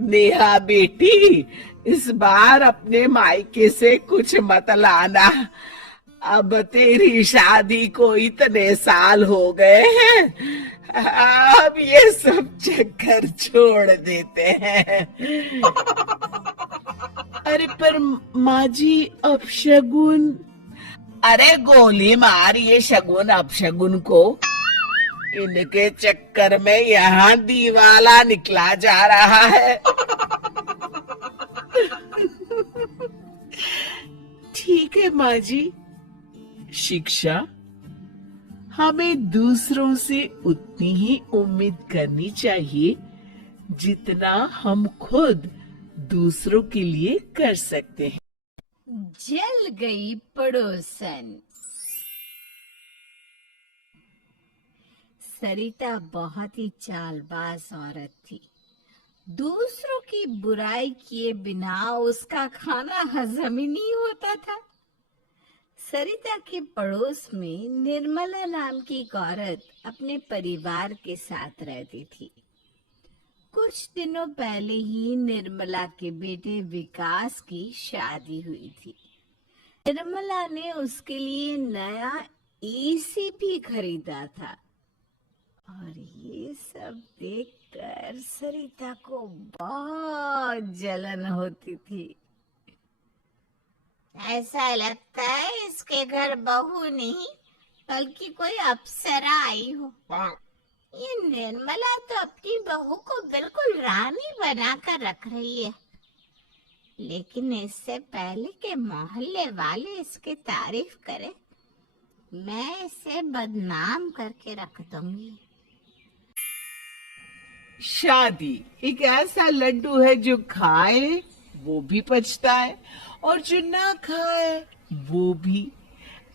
नेहा बेटी, इस बार अपने मायके से कुछ मत लाना। अब तेरी शादी को इतने साल हो गए हैं, अब ये सब चक्कर छोड़ देते हैं। अरे पर माँ जी, अब शगुन। अरे गोली मार ये शगुन अपशगुन को। इनके चक्कर में यहाँ दीवाला निकला जा रहा है। ठीक है माँ जी। शिक्षा, हमें दूसरों से उतनी ही उम्मीद करनी चाहिए जितना हम खुद दूसरों के लिए कर सकते हैं। जल गई पड़ोसन। सरिता बहुत ही चालबाज औरत थी। दूसरों की बुराई किए बिना उसका खाना हजम ही नहीं होता था। सरिता के पड़ोस में निर्मला नाम की एक औरत अपने परिवार के साथ रहती थी। कुछ दिनों पहले ही निर्मला के बेटे विकास की शादी हुई थी। निर्मला ने उसके लिए नया एसी भी खरीदा था और ये सब देखकर सरिता को बहुत जलन होती थी। ऐसा लगता है इसके घर बहू नहीं बल्कि कोई अप्सरा आई हो। ये निर्मला तो अपनी बहू को बिल्कुल रानी बनाकर रख रही है, लेकिन इससे पहले कि मोहल्ले वाले इसकी तारीफ करें, मैं इसे बदनाम करके रख दूंगी। शादी एक ऐसा लड्डू है जो खाए वो भी पचता है और जो ना खाए वो भी।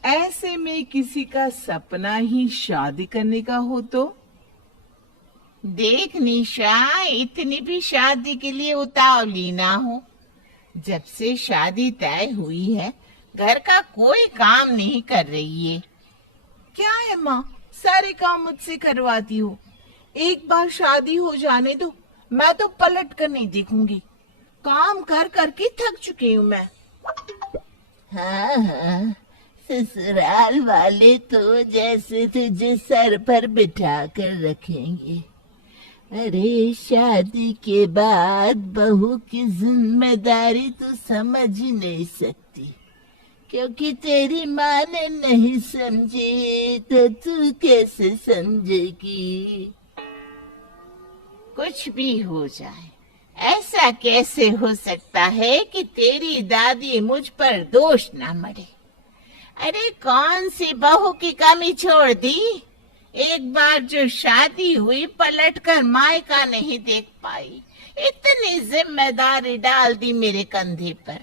ऐसे में किसी का सपना ही शादी करने का हो तो। देख निशा, इतनी भी शादी के लिए उतावली ना हो। जब से शादी तय हुई है घर का कोई काम नहीं कर रही है। क्या है माँ, सारे काम मुझसे करवाती हो। एक बार शादी हो जाने दो, मैं तो पलट कर नहीं देखूंगी। काम कर करके थक चुकी हूँ मैं। हाँ हाँ, ससुराल वाले तो जैसे तुझे सर पर बिठा कर रखेंगे। अरे शादी के बाद बहू की जिम्मेदारी तो समझ ही नहीं सकती, क्योंकि तेरी माँ ने नहीं समझी तो तू कैसे समझेगी। कुछ भी हो जाए, ऐसा कैसे हो सकता है कि तेरी दादी मुझ पर दोष ना मरे। अरे कौन सी बहू की कमी छोड़ दी। एक बार जो शादी हुई पलटकर मायका नहीं देख पाई। इतनी जिम्मेदारी डाल दी मेरे कंधे पर।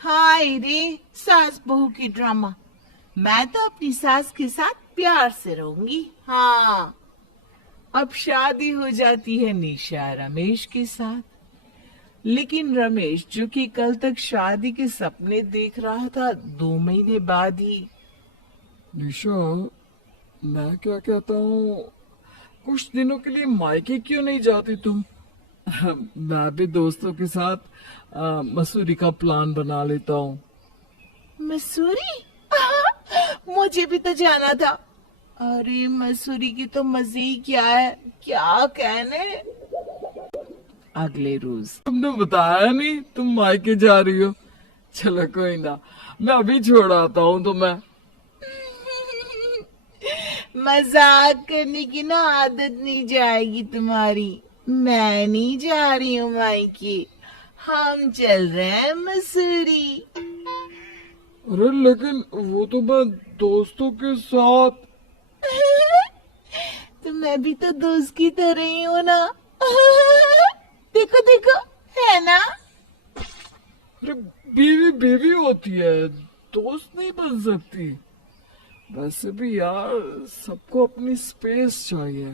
हाय रे सास बहू की ड्रामा। मैं तो अपनी सास के साथ प्यार से रहूंगी। हाँ, अब शादी हो जाती है निशा रमेश के साथ। लेकिन रमेश, जो कि कल तक शादी के सपने देख रहा था, 2 महीने बाद ही। निशा, मैं क्या कहता हूँ, कुछ दिनों के लिए मायके क्यों नहीं जाती तुम? मैं भी दोस्तों के साथ मसूरी का प्लान बना लेता हूँ। मसूरी? मुझे भी तो जाना था। अरे मसूरी की तो मजे ही क्या है, क्या कहने। अगले रोज। तुमने बताया नहीं तुम मायके जा रही हो। चलो कोई ना, मैं अभी छोड़ आता हूँ तुम्हें। मजाक करने की ना आदत नहीं जाएगी तुम्हारी। मैं नहीं जा रही हूँ मायके, हम चल रहे हैं मसूरी। अरे लेकिन वो तो मैं दोस्तों के साथ। तो मैं भी तो दोस्त की तरह ही हूँ ना। देखो देखो, है ना। अरे बीवी बीवी होती है, दोस्त नहीं बन सकती। वैसे भी यार, सबको अपनी स्पेस चाहिए।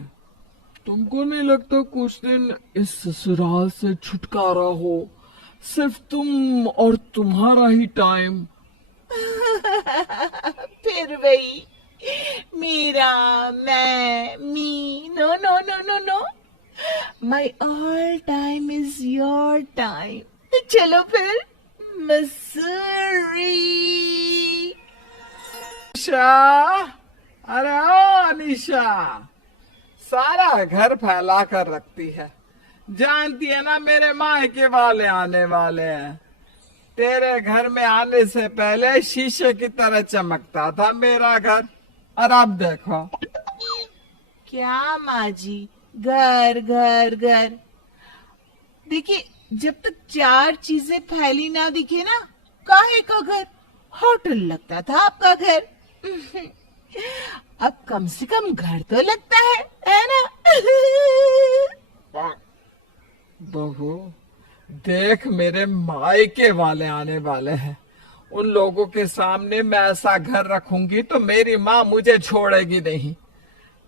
तुमको नहीं लगता कुछ दिन इस ससुराल से छुटकारा हो, सिर्फ तुम और तुम्हारा ही टाइम? फिर वही मेरा, मैं, me. No no no no no, my all time is your time. चलो फिर मसूरी। निशा, अरे ओ निशा, सारा घर फैला कर रखती है। जानती है ना मेरे मायके वाले आने वाले हैं। तेरे घर में आने से पहले शीशे की तरह चमकता था मेरा घर, और अब देखो। क्या माँ जी, घर घर घर। देखिए, जब तक चार चीजें फैली ना दिखे ना, काहे का घर? होटल लगता था आपका घर। अब कम से कम घर तो लगता है ना? बहू, देख मेरे मायके वाले आने वाले हैं। उन लोगों के सामने मैं ऐसा घर रखूंगी तो मेरी माँ मुझे छोड़ेगी नहीं।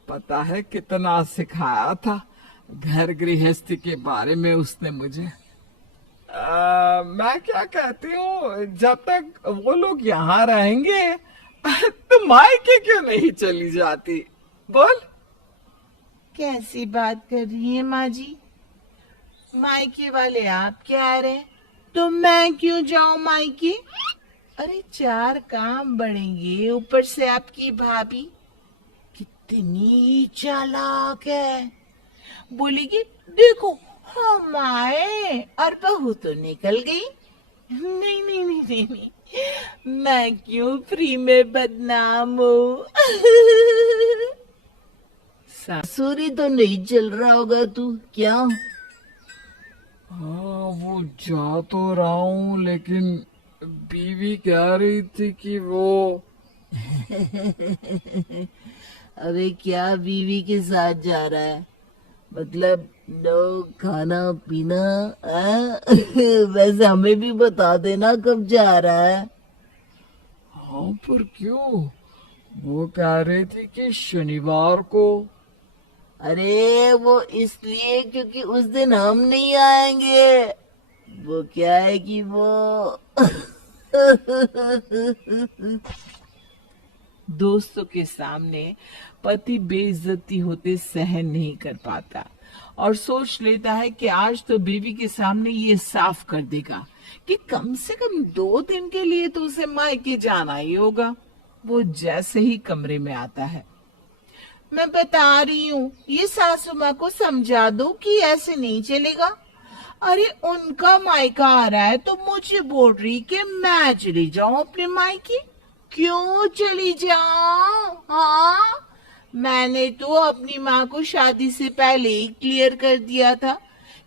पता है कितना सिखाया था घर गृहस्थी के बारे में उसने मुझे। मैं क्या कहती हूँ, जब तक वो लोग यहाँ रहेंगे तो मायके क्यों नहीं चली जाती? बोल। कैसी बात कर रही है माँ जी? मायके वाले आप क्या रहे, तो मैं क्यों जाऊं मायके? अरे चार काम बढ़ेंगे, ऊपर से आपकी भाभी कितनी चालाक है। बोलेगी देखो हम आए और बहू तो निकल गई। नहीं नहीं नहीं नहीं नहीं, मैं क्यों फ्री में बदनाम हूँ? सासुरी तो नहीं चल रहा होगा तू, क्या? हाँ, वो जा तो रहा हूँ, लेकिन बीवी कह रही थी कि वो अरे क्या बीवी के साथ जा रहा है? मतलब नो खाना पीना वैसे हमें भी बता देना कब जा रहा है। हाँ, पर क्यों? वो कह रही थी कि शनिवार को। अरे वो इसलिए क्योंकि उस दिन हम नहीं आएंगे। वो क्या है कि वो दोस्तों के सामने पति बेइज्जती होते सहन नहीं कर पाता और सोच लेता है कि आज तो बीवी के सामने ये साफ कर देगा कि कम से कम 2 दिन के लिए तो उसे मायके जाना ही होगा। वो जैसे ही कमरे में आता है, मैं बता रही हूँ ये सासू माँ को समझा दो कि ऐसे नहीं चलेगा। अरे उनका मायका आ रहा है तो मुझे बोल रही कि मैं चली जाऊं अपने मायके। क्यों चली जाऊं? हाँ, मैंने तो अपनी माँ को शादी से पहले ही क्लियर कर दिया था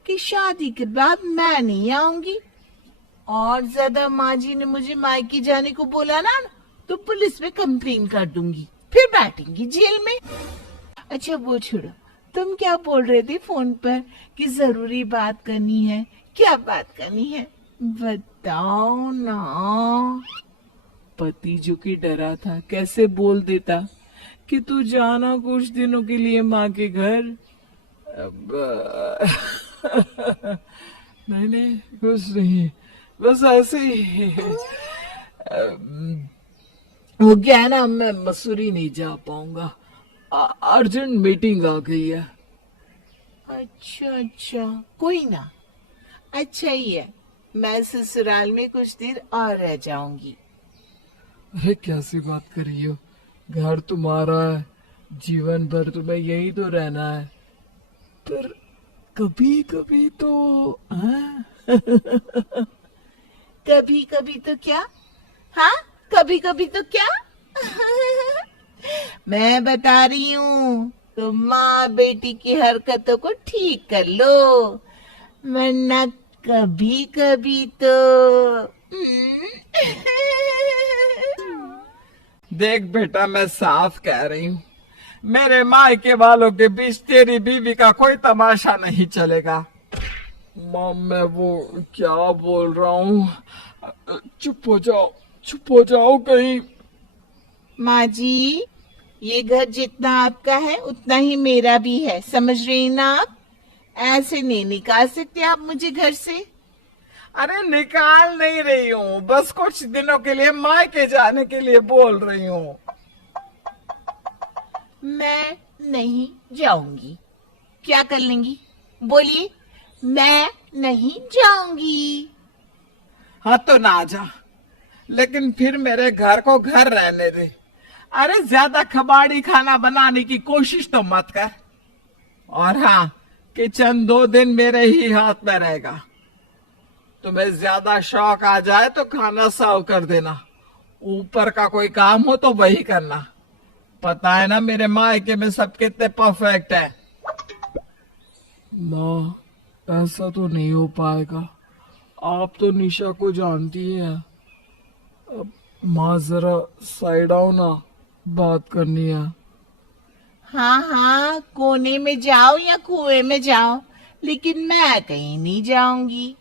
कि शादी के बाद मैं नहीं आऊंगी। और ज्यादा माँ जी ने मुझे मायके जाने को बोला ना तो पुलिस में कंप्लेन कर दूंगी, फिर बैठेंगी जेल में। अच्छा वो छोड़ो, तुम क्या बोल रहे थे फोन पर कि जरूरी बात करनी है? क्या बात करनी है बताओ ना। पति जो कि डरा था कैसे बोल देता कि तू जाना कुछ दिनों के लिए माँ के घर। अब नहीं नहीं, कुछ नहीं, बस ऐसे ही। वो क्या है ना, मैं मसूरी नहीं जा पाऊंगा, अर्जेंट मीटिंग आ गई है। अच्छा अच्छा, कोई ना, अच्छा ही है, मैं ससुराल में कुछ देर और रह जाऊंगी। अरे कैसी बात कर रही हो, घर तुम्हारा है, जीवन भर तुम्हें यही तो रहना है। पर कभी कभी तो कभी कभी तो क्या? हाँ, कभी कभी तो क्या? मैं बता रही हूँ, तुम माँ बेटी की हरकतों को ठीक कर लो, वरना कभी कभी तो देख बेटा, मैं साफ कह रही हूँ, मेरे मायके वालों के बीच तेरी बीवी का कोई तमाशा नहीं चलेगा। माँ, मैं वो क्या बोल रहा हूँ, चुप हो जाओ, चुप हो जाओ कहीं। माँ जी, ये घर जितना आपका है उतना ही मेरा भी है, समझ रही ना आप? ऐसे नहीं निकाल सकते आप मुझे घर से। अरे निकाल नहीं रही हूँ, बस कुछ दिनों के लिए मायके जाने के लिए बोल रही हूँ। मैं नहीं जाऊंगी। क्या कर लेंगी? बोली मैं नहीं जाऊंगी। हाँ तो ना जा, लेकिन फिर मेरे घर को घर रहने दे। अरे ज्यादा कबाड़ी खाना बनाने की कोशिश तो मत कर। और हाँ, किचन 2 दिन मेरे ही हाथ में रहेगा। तुम्हें ज्यादा शौक आ जाए तो खाना सर्व कर देना, ऊपर का कोई काम हो तो वही करना। पता है ना मेरे मायके में सब कितने परफेक्ट है। माँ, ऐसा तो नहीं हो पाएगा। आप तो निशा को जानती है। अब माँ जरा साइड आओ ना, बात करनी है। हाँ हाँ, कोने में जाओ या कुएं में जाओ, लेकिन मैं कहीं नहीं जाऊंगी।